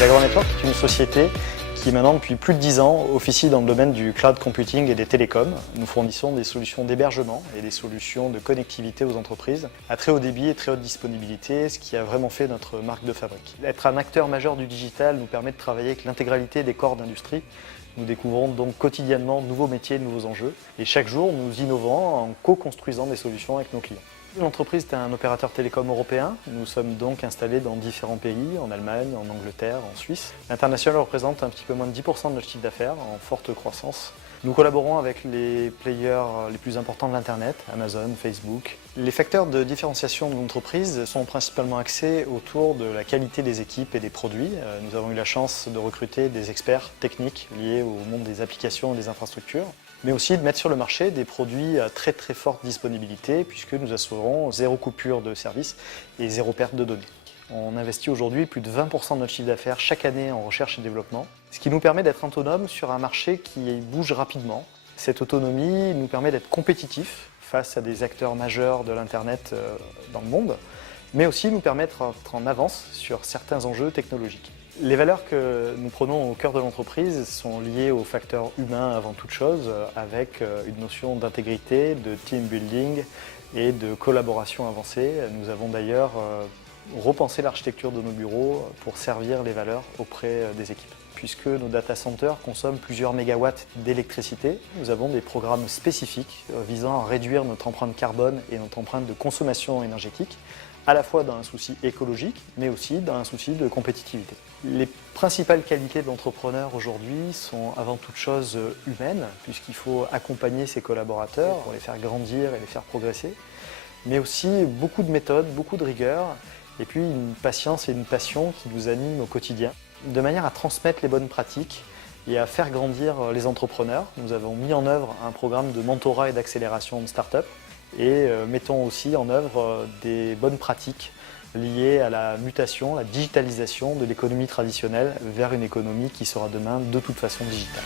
Jaguar Network est une société qui maintenant depuis plus de 10 ans officie dans le domaine du cloud computing et des télécoms. Nous fournissons des solutions d'hébergement et des solutions de connectivité aux entreprises à très haut débit et très haute disponibilité, ce qui a vraiment fait notre marque de fabrique. Être un acteur majeur du digital nous permet de travailler avec l'intégralité des corps d'industrie. Nous découvrons donc quotidiennement de nouveaux métiers, de nouveaux enjeux et chaque jour nous innovons en co-construisant des solutions avec nos clients. L'entreprise est un opérateur télécom européen. Nous sommes donc installés dans différents pays, en Allemagne, en Angleterre, en Suisse. L'international représente un petit peu moins de 10% de notre chiffre d'affaires, en forte croissance. Nous collaborons avec les players les plus importants de l'Internet, Amazon, Facebook. Les facteurs de différenciation de l'entreprise sont principalement axés autour de la qualité des équipes et des produits. Nous avons eu la chance de recruter des experts techniques liés au monde des applications et des infrastructures, mais aussi de mettre sur le marché des produits à très forte disponibilité puisque nous assurons zéro coupure de service et zéro perte de données. On investit aujourd'hui plus de 20% de notre chiffre d'affaires chaque année en recherche et développement, ce qui nous permet d'être autonomes sur un marché qui bouge rapidement. Cette autonomie nous permet d'être compétitifs face à des acteurs majeurs de l'Internet dans le monde, mais aussi nous permet d'être en avance sur certains enjeux technologiques. Les valeurs que nous prenons au cœur de l'entreprise sont liées aux facteurs humains avant toute chose, avec une notion d'intégrité, de team building et de collaboration avancée. Nous avons d'ailleurs repensé l'architecture de nos bureaux pour servir les valeurs auprès des équipes. Puisque nos data centers consomment plusieurs mégawatts d'électricité, nous avons des programmes spécifiques visant à réduire notre empreinte carbone et notre empreinte de consommation énergétique, à la fois dans un souci écologique, mais aussi dans un souci de compétitivité. Les principales qualités de l'entrepreneur aujourd'hui sont avant toute chose humaines, puisqu'il faut accompagner ses collaborateurs pour les faire grandir et les faire progresser, mais aussi beaucoup de méthodes, beaucoup de rigueur, et puis une patience et une passion qui nous animent au quotidien, de manière à transmettre les bonnes pratiques et à faire grandir les entrepreneurs. Nous avons mis en œuvre un programme de mentorat et d'accélération de start-up et mettons aussi en œuvre des bonnes pratiques liées à la mutation, la digitalisation de l'économie traditionnelle vers une économie qui sera demain de toute façon digitale.